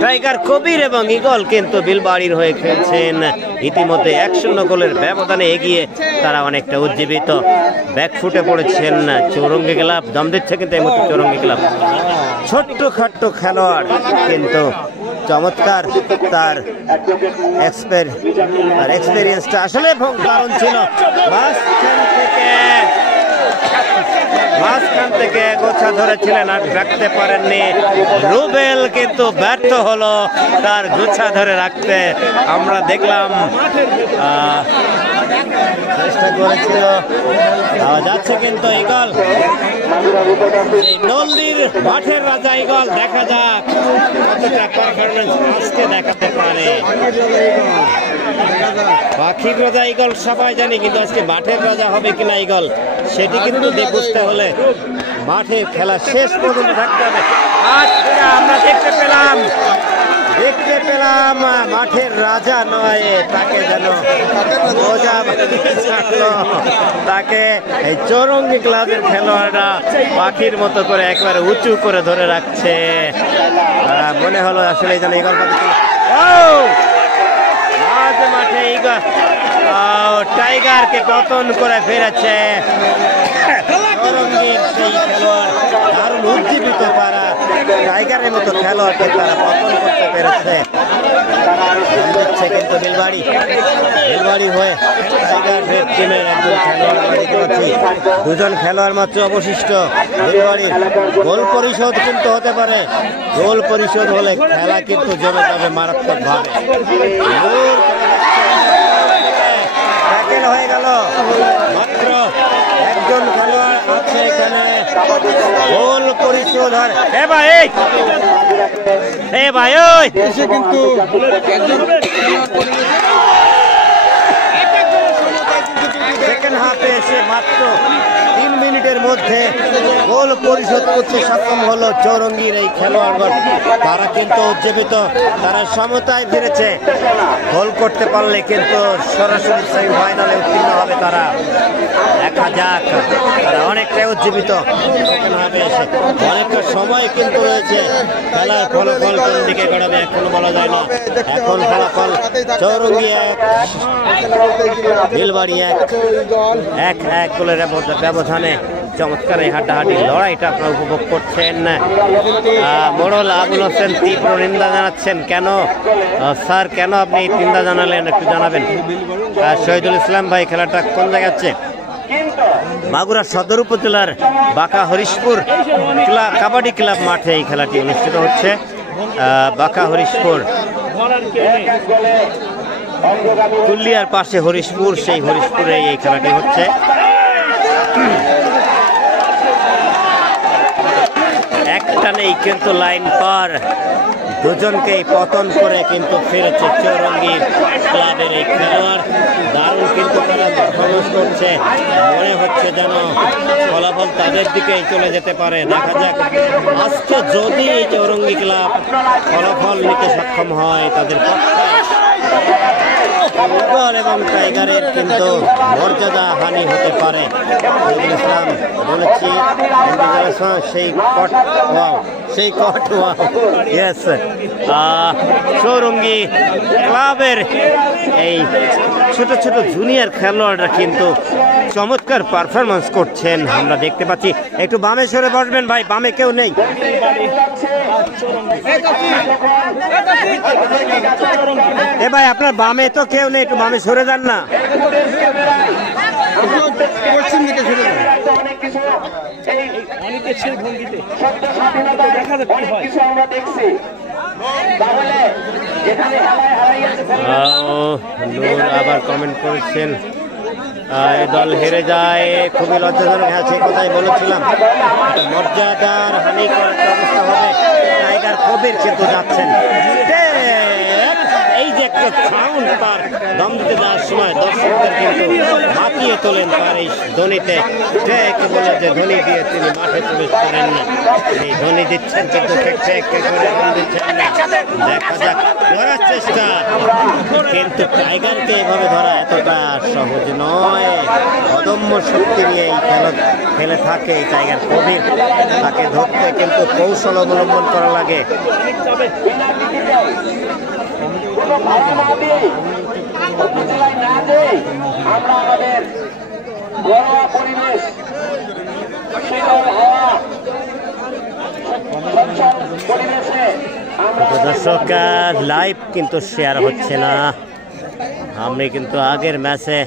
Tiger কবির এবং eagle কিন্তু বিলবাড়ির হয়ে খেলছেন। ইতিমধ্যে 1-0 গোলের ব্যবধানে এগিয়ে তারা অনেকটা উজ্জীবিত। ব্যাকফুটে পড়েছেন চৌরঙ্গি ক্লাব, দম দিচ্ছে কিন্তু এই মুহূর্তে চৌরঙ্গি ক্লাব। ছোট্ট খাট্ট খেলোয়াড় কিন্তু চমৎকার, তার এক্সপেরিয়েন্সটা আসলে দারুণ ছিল। মাঝখান থেকে গোছা ধরেছিলেন আর রাখতে পারেননি রুবেল, কিন্তু ব্যর্থ হলো তার গোছা ধরে রাখতে। আমরা দেখলাম চেষ্টা করেছিল, যাচ্ছে কিন্তু ঈগল, নন্দীর মাঠের রাজা ঈগল। দেখা যাক কতটা পারফরম্যান্স আজকে দেখাতে পারে। পাখির রাজা ঈগল সবাই জানি, কিন্তু আজকে মাঠের রাজা হবে কিনা ঈগল সেটি কিন্তু বুঝতে হলে মাঠে খেলা শেষ পর্যন্ত থাকতে হবে। আচ্ছা, আমরা দেখতে পেলাম মাঠের রাজা নয়, তাকে যেন তাকে এই চৌরঙ্গি ক্লাবের খেলোয়াড়রা পাখির মতো করে একেবারে উঁচু করে ধরে রাখছে। মনে হলো আসলে যেন ঈগল মাঠে ঈগল টাইগারকে পতন করে ফিরেছে। চৌরঙ্গির সেই খেলোয়াড় দারুণ উজ্জীবিত, তারা টাইগারের মতো খেলোয়াড়কে তারা পতন করতে পেরেছে। কিন্তু বিলবাড়ি হয়ে টাইগার টিমের একজন খেলোয়াড় দেখতে পাচ্ছি, দুজন খেলোয়াড় মাত্র অবশিষ্ট বিলবাড়ির। গোল পরিশোধ কিন্তু হতে পারে, গোল পরিশোধ হলে খেলা কিন্তু জমে যাবে মারাত্মক ভাবে। হয়ে গেল, মাত্র একজন খেলোয়াড় আছে এখানে, গোল পরিশোধ হয়। কিন্তু সেকেন্ড হাফে এসে মাত্র 3 মিনিটের মধ্যে গোল পরিশোধ করতে সক্ষম হলো চৌরঙ্গির এই খেলোয়াড়গণ। তারা কিন্তু উজ্জীবিত, তারা সমতায় ফিরেছে। গোল করতে পারলে কিন্তু সরাসরি সেমিফাইনালে উত্তীর্ণ হবে তারা। দেখা যাক, তারা অনেকটাই উজ্জীবিত। অনেকটা সময় কিন্তু রয়েছে, খেলার ফলাফল কোন দিকে গড়াবে এখনো বলা যায় না। এখন ফলাফল চৌরঙ্গি 1, বিলবাড়ি 1 গোলের ব্যবধানে চমৎকার এই হাড্ডাহাড্ডি লড়াইটা আপনারা উপভোগ করছেন। মোড়ল আবুল হোসেন তীব্র নিন্দা জানাচ্ছেন। কেন স্যার, কেন আপনি নিন্দা জানালেন একটু জানাবেন। শহীদুল ইসলাম ভাই, খেলাটা কোন জায়গায় হচ্ছে? মাগুরা সদর উপজেলার বাঁকা হরিশপুর কাবাডি ক্লাব মাঠে এই খেলাটি অনুষ্ঠিত হচ্ছে। বাঁকা হরিশপুর, কুল্লিয়ার পাশে হরিশপুর, সেই হরিশপুরে এই খেলাটি হচ্ছে। একটা নেই কিন্তু লাইন পার, দুজনকেই পতন করে কিন্তু ফিরেছে চৌরঙ্গি ক্লাবের এই খেলোয়াড়। দারুণ কিন্তু তারা পারফরমেন্স করছে, মনে হচ্ছে যেন ফলাফল তাদের দিকেই চলে যেতে পারে। দেখা যাক আজকে যদি এই চৌরঙ্গি ক্লাব ফলাফল নিতে সক্ষম হয় তাদের পক্ষে, এবং টাইগারের কিন্তু মর্যাদা হানি হতে পারে। ইসলাম বলেছি সেই কট ইয়েস, চৌরঙ্গি ক্লাবের এই ছোট ছোট জুনিয়র খেলোয়াড়রা কিন্তু চমৎকার পারফরমেন্স করছেন আমরা দেখতে পাচ্ছি। একটু বামে সরে বসবেন ভাই, বামে কেউ নেই। এ ভাই, আপনার বামে তো কেউ নেই, একটু বামে সরে যান না। আবার কমেন্ট করেছেন দল হেরে যায়, খুবই লজ্জাজনক। হ্যাঁ, সেই কথাই বলেছিলাম, মর্যাদার হানি করার অবস্থা হবে। টাইগার কবির কিন্তু যাচ্ছেন, এই যে একটা সাউন্ড তার দম দিতে যাওয়ার সময় দর্শকদের কিন্তু মাতিয়ে তোলেন তার এই ধ্বনিতে। বলে যে ধ্বনি দিয়ে তিনি মাঠে প্রবেশ করেন না, সেই ধ্বনি দিচ্ছেন কিন্তু দম দিচ্ছেন না। দেখা যাক, ধরার চেষ্টা, কিন্তু টাইগারকে এইভাবে ধরা এতটা সহজ নয়। অদম্য শক্তি নিয়ে এই খেলে থাকে এই টাইগার কবির। তাকে ধরতে কিন্তু কৌশল অবলম্বন করা লাগে। দর্শক লাইভ কিন্তু শেয়ার হচ্ছে না। আমি কিন্তু আগের ম্যাচে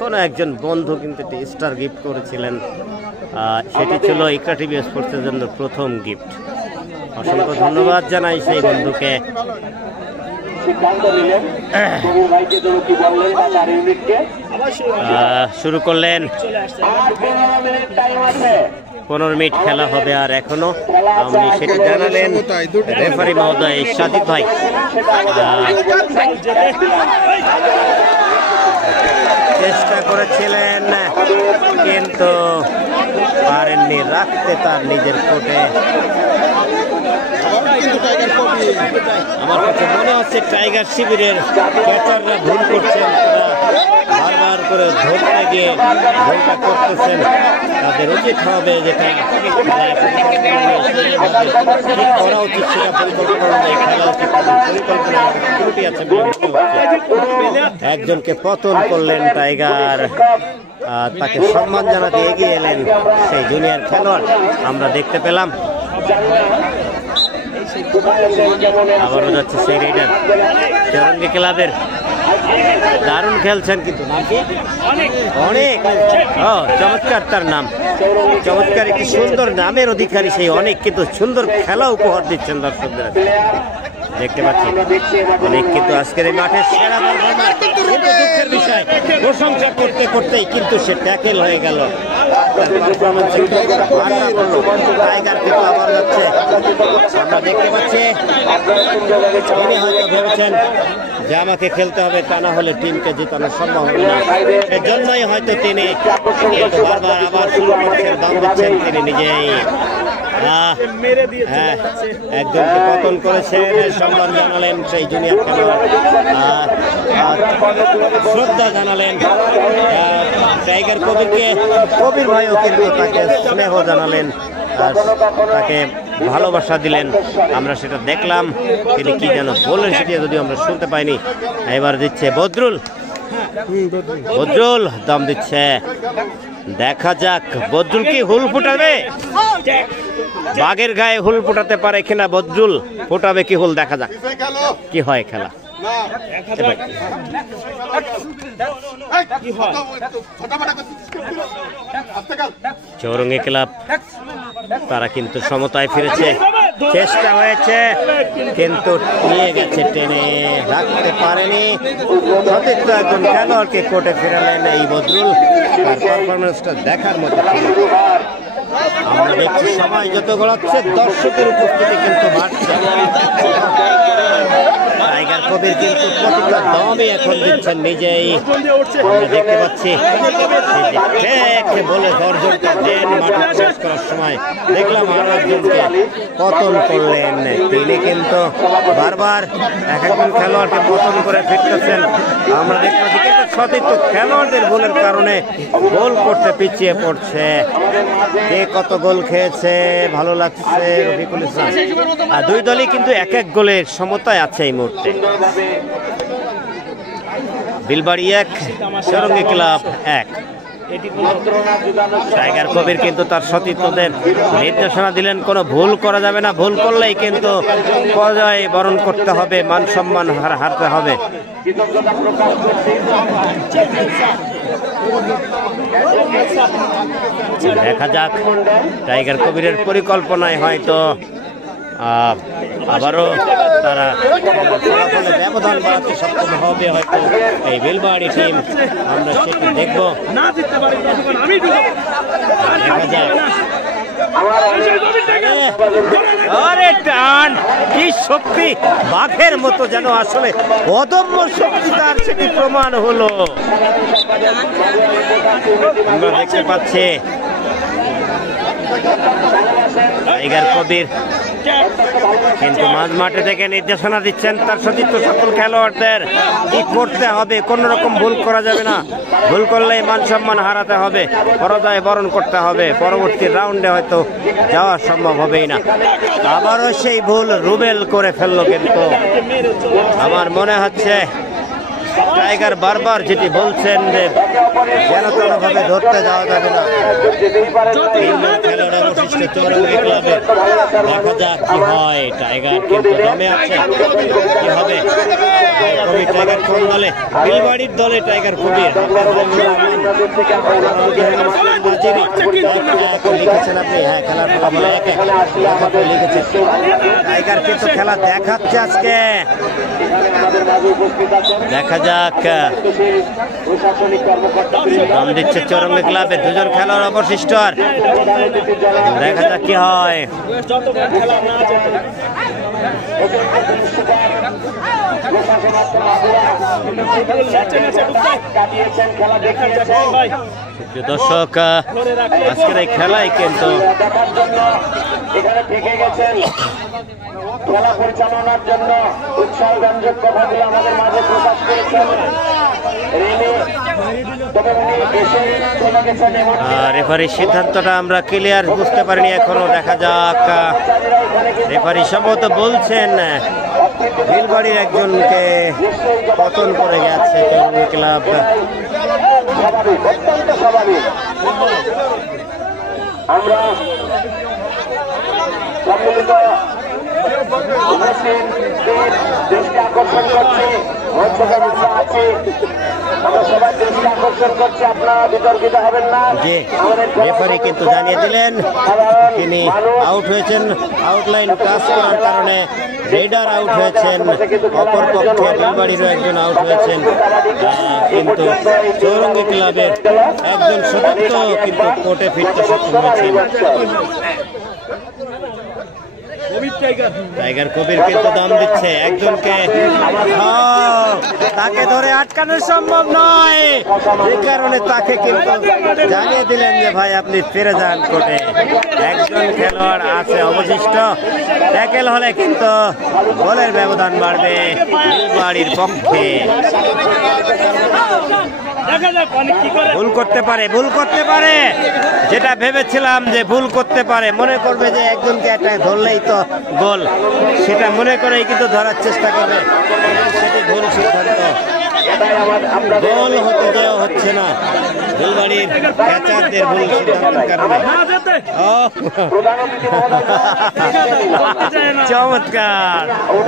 কোনো একজন বন্ধু কিন্তু স্টার গিফট করেছিলেন, সেটি ছিল ইকরা টিভি স্পোর্টসের জন্য প্রথম গিফট। অসংখ্য ধন্যবাদ জানাই সেই বন্ধুকে। শুরু করলেন, 15 মিনিট খেলা হবে আর এখনো আপনি সেটি জানালেন রেফারি মহোদয় সাদিক ভাই। চেষ্টা করেছিলেন কিন্তু পারেননি রাখতে তার নিজের কোর্টে। আমার কাছে মনে হচ্ছে টাইগার শিবিরের ক্যাচাররা ভুল করছেন, তারা বারবার করে ধরতে গিয়ে ভুলটা করতেছেন। তাদের উচিত হবে যেটা করা উচিত সেটা পরিকল্পনা অনুযায়ী খেলা উচিত। পরিকল্পনা ত্রুটি আছে একজনকে পতন করলেন টাইগার, তাকে সম্মান জানাতে এগিয়ে এলেন সেই জুনিয়র খেলোয়াড় আমরা দেখতে পেলাম। আবারও যাচ্ছে সেই রাইডার চৌরঙ্গি ক্লাবের, দারুণ খেলছেন কিন্তু অনেক চমৎকার তার নাম, চমৎকার একটি সুন্দর নামের অধিকারী সেই অনেক, কিন্তু সুন্দর খেলা উপহার দিচ্ছেন দর্শকদের দেখতে পাচ্ছি অনেক। কিন্তু আজকের এই মাঠে সেরা কিন্তু দুঃখের বিষয় প্রশংসা করতে করতেই কিন্তু সে ট্যাকেল হয়ে গেল। টাইগার কিন্তু আবার যাচ্ছে, আমরা দেখতে পাচ্ছি তিনি হয়তো ভেবেছেন যে আমাকে খেলতে হবে, তা না হলে টিমকে জেতানো সম্ভব হবে না। এজন্যই হয়তো তিনি বারবার আবার শুরু করছেন, দাম দিচ্ছেন তিনি নিজেই। হ্যাঁ, একজনকে পতন করেছেন, সম্মান জানালেন সেই জুনিয়র খেলোয়াড়, শ্রদ্ধা জানালেন টাইগার কবিরকে। কবির ভাইও কিন্তু তাকে স্নেহ জানালেন, তাকে ভালোবাসা দিলেন, আমরা সেটা দেখলাম। তিনি কি যেন বললেন সেটি যদিও আমরা শুনতে পাইনি। এবার দিচ্ছে বদরুল, বদরুল দম দিচ্ছে, দেখা যাক বদরুল কি হুল ফুটাবে, বাঘের গায়ে হুল ফুটাতে পারে কিনা বদরুল, ফুটাবে কি হুল, দেখা যাক কি হয় খেলা। চৌরঙ্গি ক্লাব তারা কিন্তু সমতায় ফিরেছে, চেষ্টা হয়েছে কিন্তু নিয়ে গেছে, টেনে রাখতে পারেনি। সতীর্থ একজন খেলোয়াড়কে কোর্টে ফিরালেন এই বদরুল, তার পারফরমেন্সটা দেখার মতো। আমরা দেখছি সময় যত গড়াচ্ছে দর্শকের উপস্থিতি কিন্তু বাড়ছে। টাইগার কবির কিন্তু প্রতিটা দমই এখন দিচ্ছেন নিজেই, আমরা দেখতে পাচ্ছি বলে দর্শকটা দেন মাঠে ক্রস করার সময় দেখলাম আরো একজনকে পতন করলেন। তিনি কিন্তু বারবার এক একজন খেলোয়াড়কে পতন করে ফিরতেছেন, আমরা দেখতে পাচ্ছি কিন্তু সতীর্থ খেলোয়াড়দের গোলের কারণে গোল করতে পিছিয়ে পড়ছে। কে কত গোল খেয়েছে ভালো লাগছে রফিকুল ইসলাম। আর দুই দলই কিন্তু এক এক গোলের সমতায় আছে এই মুহূর্তে। বিলবাড়ি 1, চৌরঙ্গি ক্লাব 1। টাইগার কবির কিন্তু তার সতীর্থদের নির্দেশনা দিলেন কোনো ভুল করা যাবে না, ভুল করলেই কিন্তু পরাজয় বরণ করতে হবে, মান সম্মান হারতে হবে। দেখা যাক টাইগার কবিরের পরিকল্পনায় হয়তো আবারও তারা ব্যবধান বাড়াতে সক্ষম হবে হয়তো এই বেলবাড়ি টিম, আমরা সেটি দেখব। দেখা যাক আরে টান কি শক্তি, বাঘের মতো যেন আসলে অদম্য শক্তি তার, সেটি প্রমাণ হলো। আমরা দেখতে পাচ্ছি টাইগার কবির কিন্তু মাঝ মাঠে থেকে নির্দেশনা দিচ্ছেন তার সতীর্থ সকল খেলোয়াড়দের কি করতে হবে, কোন রকম ভুল করা যাবে না, ভুল করলেই মান সম্মান হারাতে হবে, পরাজয় বরণ করতে হবে, পরবর্তী রাউন্ডে হয়তো যাওয়া সম্ভব হবেই না। আবারও সেই ভুল রুবেল করে ফেললো, কিন্তু আমার মনে হচ্ছে টাইগার বারবার যেটি বলছেন যে যেন কোনোভাবে ধরতে যাওয়া যাবে না। খেলোয়াড় অবশিষ্ট চৌরঙ্গী ক্লাবে, দেখা যাক কি হয়। টাইগার কিন্তু দমে আছে, কি হবে? কবির টাইগার কোন দলে? বিলবাড়ির দলে টাইগার কবির। লিখেছেন আপনি? হ্যাঁ, খেলার ফলাফল 1-1 লিখেছেন। টাইগার কিন্তু খেলা দেখাচ্ছে আজকে, দেখা যাক। দম দিচ্ছে চৌরঙ্গী ক্লাবে, দুজন খেলোয়াড় অবশিষ্ট, আর দেখা যাক কি হয়। দর্শক, আজকের এই খেলায় কিন্তু এখানে থেকে গেছেন খেলা পরিচালনার জন্য উৎসাহব্যঞ্জক কথাগুলো আমাদের মাঝে প্রকাশ করেছেন। রেফারির সিদ্ধান্তটা আমরা ক্লিয়ার বুঝতে পারিনি এখনো, দেখা যাক। রেফারি সম্ভবত বলছেন বিলবাড়ির একজনকে পতন করে গেছে চৌরঙ্গী ক্লাব। অত্যন্ত স্বাভাবিক। আমরা সম্মিলিত দৃষ্টি আকর্ষণ করছি, মঞ্চে আমরা আছি, আমরা সবাই দৃষ্টি আকর্ষণ করছি, আপনারা বিতর্কিত হবেন না। রেফারি কিন্তু জানিয়ে দিলেন তিনি আউট হয়েছেন, আউটলাইন ক্রস করার কারণে রেডার আউট হয়েছেন, অপর পক্ষে বিলবাড়িরও একজন আউট হয়েছেন, কিন্তু চৌরঙ্গী ক্লাবের একজন সতীর্থ কিন্তু কোর্টে ফিরতে সক্ষম হয়েছেন। টাইগার কবির কিন্তু দম দিচ্ছে একজনকে, তাকে ধরে আটকানো সম্ভব নয়, এই কারণে তাকে কিন্তু জানিয়ে দিলেন যে ভাই আপনি ফিরে যান কোর্টে। একজন খেলোয়াড় আছে অবশিষ্ট, ট্যাকেল হলে কিন্তু গোলের ব্যবধান বাড়বে বিলবাড়ির পক্ষে। ভুল করতে পারে, ভুল করতে পারে, যেটা ভেবেছিলাম যে ভুল করতে পারে, মনে করবে যে একজনকে একটা ধরলেই তো গোল, সেটা মনে করেই কিন্তু ধরার চেষ্টা করবে, সেটি ভুল সিদ্ধান্ত। গোল হতে দেওয়া হচ্ছে না বিলবাড়ির ক্যাচারদের ভুল সিদ্ধান্তের কারণে। চমৎকার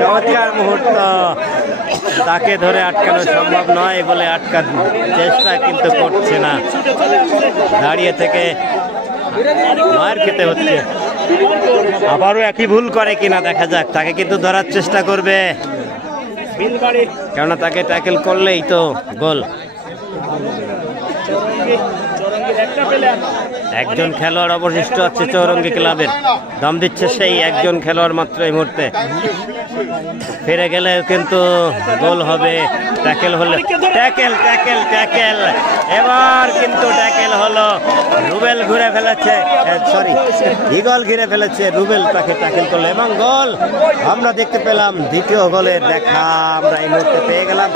চমৎকার মুহূর্ত, তাকে ধরে আটকানো সম্ভব নয় বলে আটকার চেষ্টা কিন্তু করছে না, দাঁড়িয়ে থেকে মার খেতে হচ্ছে। আবারও একই ভুল করে কিনা দেখা যাক, তাকে কিন্তু ধরার চেষ্টা করবে, কেননা তাকে ট্যাকেল করলেই তো গোল। একজন খেলোয়াড় অবশিষ্ট আছে চৌরঙ্গী ক্লাবের, দম দিচ্ছে সেই একজন খেলোয়াড় মাত্র এই মুহূর্তে, ফিরে গেলে কিন্তু গোল হবে। ট্যাকেল হলে ট্যাকেল ট্যাকেল ট্যাকেল, এবার কিন্তু ট্যাকেল হলো, রুবেল ঘুরে ফেলেছে, সরি ইগল ঘিরে ফেলেছে, রুবেল তাকে ট্যাকেল করলো এবং গোল আমরা দেখতে পেলাম। দ্বিতীয় গোলের দেখা আমরা এই মুহূর্তে পেয়ে গেলাম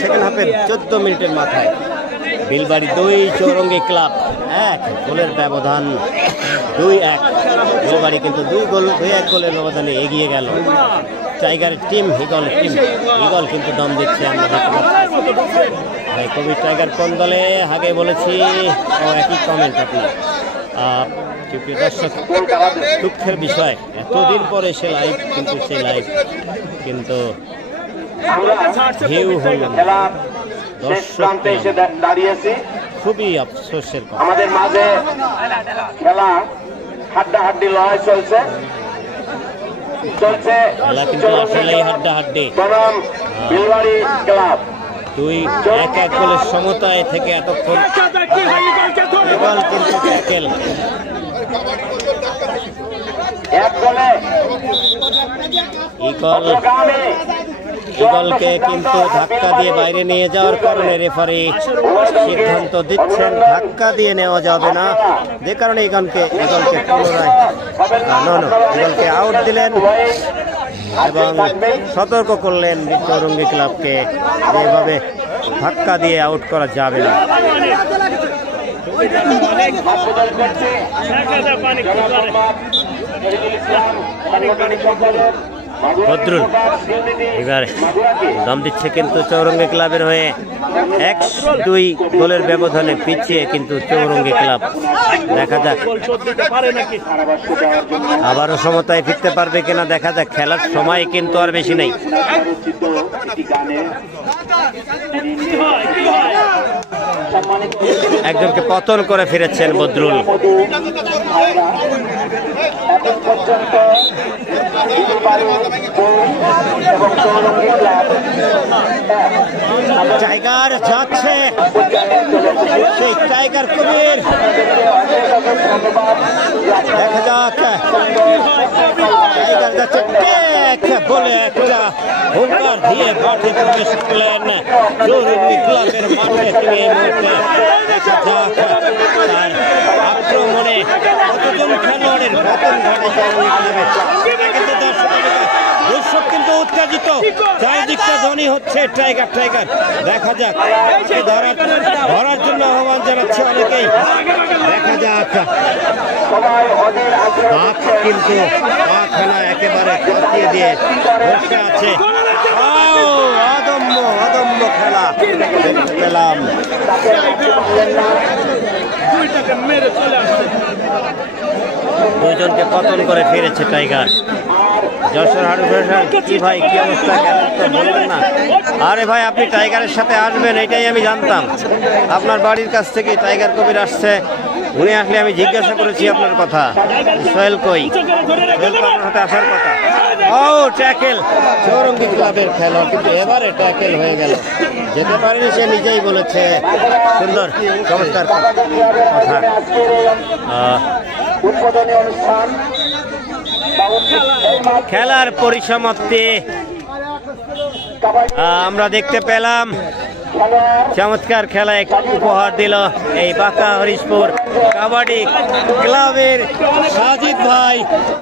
সেকেন্ড হাফের 14 মিনিটের মাথায়। বিলবাড়ি 2, চৌরঙ্গী ক্লাব 1, গোলের ব্যবধান 2-1। বিলবাড়ি কিন্তু 2-1 গোলের ব্যবধানে এগিয়ে গেল টাইগার টিম। ইগল কিন্তু দম দিচ্ছে, আমরা দেখতে পাচ্ছি। ভাই কবির টাইগার কোন দলে আগে বলেছি, একই কমেন্ট আপনার। প্রিয় দর্শক, দুঃখের বিষয় এতদিন পরে সে লাইভ, কিন্তু সেই লাইভ কিন্তু ভিউ হল না, দর্শক দাঁড়িয়েছি, খুবই আফসোসের কথা। আমাদের মাঝে খেলা হাড্ডাহাড্ডি লড়াই চলছে খেলা কিন্তু আসলেই হাড্ডাহাড্ডি। বনাম বিলবাড়ি ক্লাব 2-1 গোলের সমতায় থেকে এতক্ষণ গোল কিন্তু ট্যাকেল, এক গোলে ইগল ইগলকে কিন্তু ধাক্কা দিয়ে বাইরে নিয়ে যাওয়ার কারণে রেফারি সিদ্ধান্ত দিচ্ছেন ধাক্কা দিয়ে নেওয়া যাবে না, যে কারণে ইগলকে পুনরায় ইগলকে আউট দিলেন এবং সতর্ক করলেন চৌরঙ্গী ক্লাবকে এভাবে ধাক্কা দিয়ে আউট করা যাবে না। বদরুল এবার দম দিচ্ছে কিন্তু চৌরঙ্গী ক্লাবের হয়ে 1-2 গোলের ব্যবধানে পিছিয়ে কিন্তু চৌরঙ্গী ক্লাব। দেখা যাক আবারও সমতায় ফিরতে পারবে কিনা, দেখা যাক। খেলার সময় কিন্তু আর বেশি নেই। একজনকে পতন করে ফিরেছেন বদরুল। টাইগার যাচ্ছে, সেই টাইগার কবির, দেখা যাক টাইগার যাচ্ছে বলে একটা হুঙ্কার দিয়ে মাঠে প্রবেশ করলেন চৌরঙ্গী ক্লাবের মাঠে। তিনি এই মুহূর্তে দেখা যাক তার আক্রমণে কতজন খেলোয়াড়ের পতন ঘটে চৌরঙ্গী ক্লাবের। দর্শক কিন্তু উত্তেজিত, চারিদিকটা ধ্বনি হচ্ছে টাইগার টাইগার। দেখা যাক ধরার জন্য আহ্বান জানাচ্ছে অনেকেই। দেখা যাক বাঘ কিন্তু পাখানা একেবারে কাটিয়ে দিয়ে বসে আছে। অদম্য অদম্য খেলা দেখতে পেলাম। দুইজনকে পতন করে ফিরেছে টাইগার। যশোর হারু কি ভাই, কি অবস্থা, কেন বলবেন না? আরে ভাই, আপনি টাইগারের সাথে আসবেন এটাই আমি জানতাম। আপনার বাড়ির কাছ থেকে টাইগার কবির আসছে, উনি আসলে আমি জিজ্ঞাসা করেছি আপনার কথা। সোহেল কই? সোহেল আপনার সাথে আসার কথা। ও ট্যাকেল, চৌরঙ্গী ক্লাবের খেলোয়াড়, কিন্তু এবারে ট্যাকেল হয়ে গেল, যেতে পারেনি, সে নিজেই বলেছে। সুন্দর চমৎকার কথা। খেলার পরিসমাপ্তি আমরা দেখতে পেলাম। চমৎকার খেলা উপহার দিল এই বাঁকা হরিশপুর কাবাডি ক্লাবের সাজিদ ভাই।